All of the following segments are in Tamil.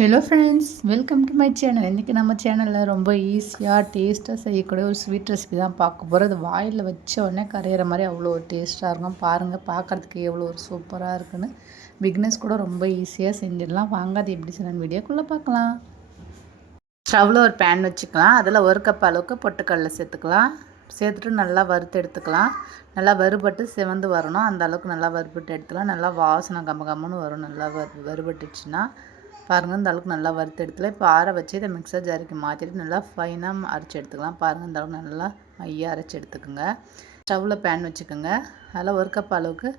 Hello friends welcome to my channel இன்றைக்கி நம்ம சேனலில் ரொம்ப ஈஸியாக டேஸ்ட்டாக செய்யக்கூடிய ஒரு ஸ்வீட் ரெசிபி தான் பார்க்க போகிறோம் அது வாயில் வச்ச உடனே கரையிற மாதிரி அவ்வளோ ஒரு டேஸ்ட்டாக இருக்கும். பாருங்கள் பார்க்குறதுக்கு எவ்வளோ ஒரு சூப்பராக இருக்குன்னு. பிக்னஸ் கூட ரொம்ப ஈஸியாக செஞ்சிடலாம். வாங்க அது எப்படி செய்யணும் வீடியோக்குள்ளே பார்க்கலாம். ஸ்டவ்வில் ஒரு பேன் வச்சுக்கலாம். அதில் ஒரு கப் அளவுக்கு பொட்டுக்கடலை சேர்த்துக்கலாம். சேர்த்துட்டு நல்லா வறுத்து எடுத்துக்கலாம். நல்லா வறுபட்டு சிவந்து வரணும். அந்த அளவுக்கு நல்லா வறுபட்டு எடுத்துக்கலாம். நல்லா வாசனை கம்ம கம்மன்னு வரும். நல்லா வறு வறுபட்டுச்சுன்னா பாருங்கள் இந்த அளவுக்கு நல்லா வறுத்து எடுத்துல இப்போ ஆற வச்சு இதை மிக்சர் ஜாரிக்கு மாற்றிட்டு நல்லா ஃபைனாக அரைச்சி எடுத்துக்கலாம். பாருங்கள் இந்த அளவுக்கு நல்லா மையாக அரைச்சி எடுத்துக்கோங்க. ஸ்டவ்வில் பேன் வச்சுக்கோங்க. அதில் ஒரு கப் அளவுக்கு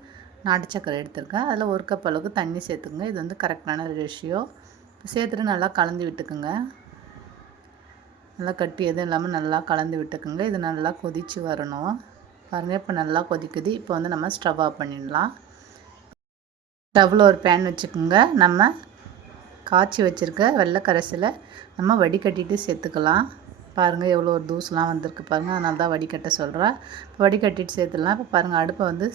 நாட்டு சக்கரை எடுத்துருக்கேன். அதில் ஒரு கப் அளவுக்கு தண்ணி சேர்த்துக்குங்க. இது வந்து கரெக்டான ரேஷியோ சேர்த்துட்டு நல்லா கலந்து விட்டுக்குங்க. நல்லா கட்டி எதுவும் இல்லாமல் நல்லா கலந்து விட்டுக்குங்க. இது நல்லா கொதித்து வரணும். பாருங்கள் இப்போ நல்லா கொதிக்குது. இப்போ வந்து நம்ம ஸ்டவ் ஆஃப் பண்ணிடலாம். ஸ்டவ்வில் ஒரு பேன் வச்சுக்கோங்க. நம்ம காய்ச்சி வச்சுருக்க வெள்ளை கரைசலை நம்ம வடிகட்டிட்டு சேர்த்துக்கலாம். பாருங்கள் எவ்வளோ ஒரு தூசுலாம் வந்திருக்கு பாருங்கள் அதனால தான் வடிகட்ட சொல்கிறேன் இப்போ வடிகட்டிட்டு சேர்த்துடலாம். இப்போ பாருங்கள் அடுப்பை வந்து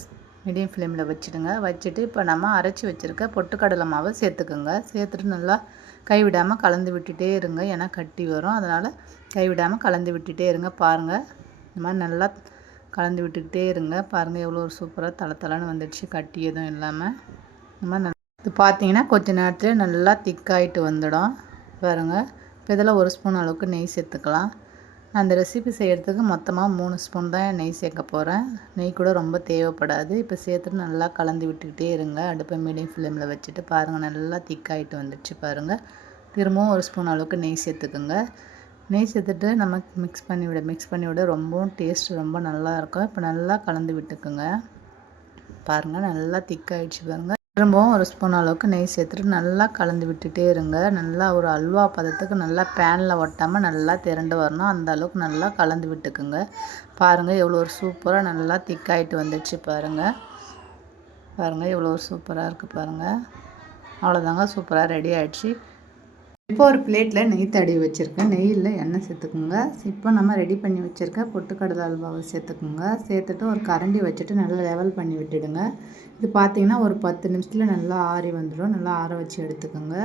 மீடியம் ஃப்ளேமில் வச்சுடுங்க. வச்சுட்டு இப்போ நம்ம அரைச்சி வச்சுருக்க பொட்டுக்கடலை மாவை சேர்த்துக்குங்க. சேர்த்துட்டு நல்லா கைவிடாமல் கலந்து விட்டுட்டே இருங்க. ஏன்னா கட்டி வரும். அதனால் கைவிடாமல் கலந்து விட்டுட்டே இருங்க. பாருங்கள் இந்த மாதிரி நல்லா கலந்து விட்டுக்கிட்டே இருங்க. பாருங்கள் எவ்வளோ ஒரு சூப்பராக தளத்தலன்னு வந்துடுச்சு. கட்டி எதுவும் இல்லாமல் இந்த மாதிரி இது பார்த்தீங்கன்னா கொஞ்ச நேரத்தில் நல்லா திக்காயிட்டு வந்துடும். பாருங்கள் இப்போ இதில் ஒரு ஸ்பூன் அளவுக்கு நெய் சேர்த்துக்கலாம். அந்த ரெசிபி செய்கிறதுக்கு மொத்தமாக மூணு ஸ்பூன் தான் நெய் சேர்க்க போகிறேன் நெய் கூட ரொம்ப தேவைப்படாது. இப்போ சேர்த்துட்டு நல்லா கலந்து விட்டுக்கிட்டே இருங்க. அடுப்பை மீடியம் ஃப்ளேமில் வச்சுட்டு பாருங்கள் நல்லா திக்காயிட்டு வந்துடுச்சு பாருங்கள் திரும்பவும் ஒரு ஸ்பூன் அளவுக்கு நெய் சேர்த்துக்குங்க. நெய் சேர்த்துட்டு நம்ம மிக்ஸ் பண்ணி விட மிக்ஸ் பண்ணி விட ரொம்பவும் டேஸ்ட் ரொம்ப நல்லாயிருக்கும் இப்போ நல்லா கலந்து விட்டுக்குங்க. பாருங்கள் நல்லா திக்காயிடுச்சு பாருங்கள் திரும்பவும் ஒரு ஸ்பூன் அளவுக்கு நெய் சேர்த்துட்டு நல்லா கலந்து விட்டுட்டே இருங்க. நல்லா ஒரு அல்வா பதத்துக்கு நல்லா பேனில் ஒட்டாமல் நல்லா திரண்டு வரணும். அந்த அளவுக்கு நல்லா கலந்து விட்டுக்குங்க. பாருங்கள் எவ்வளோ ஒரு சூப்பராக நல்லா திக்காயிட்டு வந்துடுச்சு பாருங்கள் பாருங்கள் எவ்வளோ ஒரு சூப்பராக இருக்குது பாருங்கள் அவ்வளோதாங்க சூப்பராக ரெடி ஆகிடுச்சு இப்போ ஒரு பிளேட்டில் நெய் தடவி வச்சுருக்கேன். நெய்யில் எண்ணெய் சேர்த்துக்குங்க. இப்போ நம்ம ரெடி பண்ணி வச்சுருக்க பொட்டுக்கடலை அல்வாவை சேர்த்துக்குங்க. சேர்த்துட்டு ஒரு கரண்டி வச்சுட்டு நல்லா லெவல் பண்ணி விட்டுடுங்க. இது பார்த்திங்கன்னா ஒரு பத்து நிமிஷத்தில் நல்லா ஆறி வந்துடும். நல்லா ஆற வச்சு எடுத்துக்கோங்க.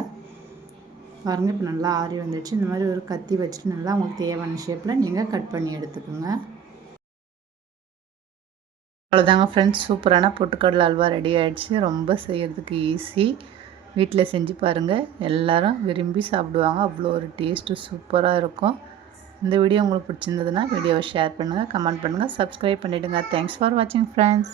பாருங்கள் இப்போ நல்லா ஆறி வந்துடுச்சு. இந்த மாதிரி ஒரு கத்தி வச்சுட்டு நல்லா உங்களுக்கு தேவையான ஷேப்பில் நீங்கள் கட் பண்ணி எடுத்துக்கோங்க. அவ்வளோதாங்க ஃப்ரெண்ட்ஸ் சூப்பரான பொட்டுக்கடலை அல்வா ரெடி ஆகிடுச்சு ரொம்ப செய்கிறதுக்கு ஈஸி வீட்டில் செஞ்சு பாருங்கள் எல்லோரும் விரும்பி சாப்பிடுவாங்க. அவ்வளோ ஒரு டேஸ்ட்டு சூப்பராக இருக்கும். இந்த வீடியோ உங்களுக்கு பிடிச்சிருந்ததுன்னா வீடியோவை ஷேர் பண்ணுங்கள் கமெண்ட் பண்ணுங்கள் சப்ஸ்கிரைப் பண்ணிவிடுங்க தேங்க்ஸ் ஃபார் வாட்சிங் ஃப்ரெண்ட்ஸ்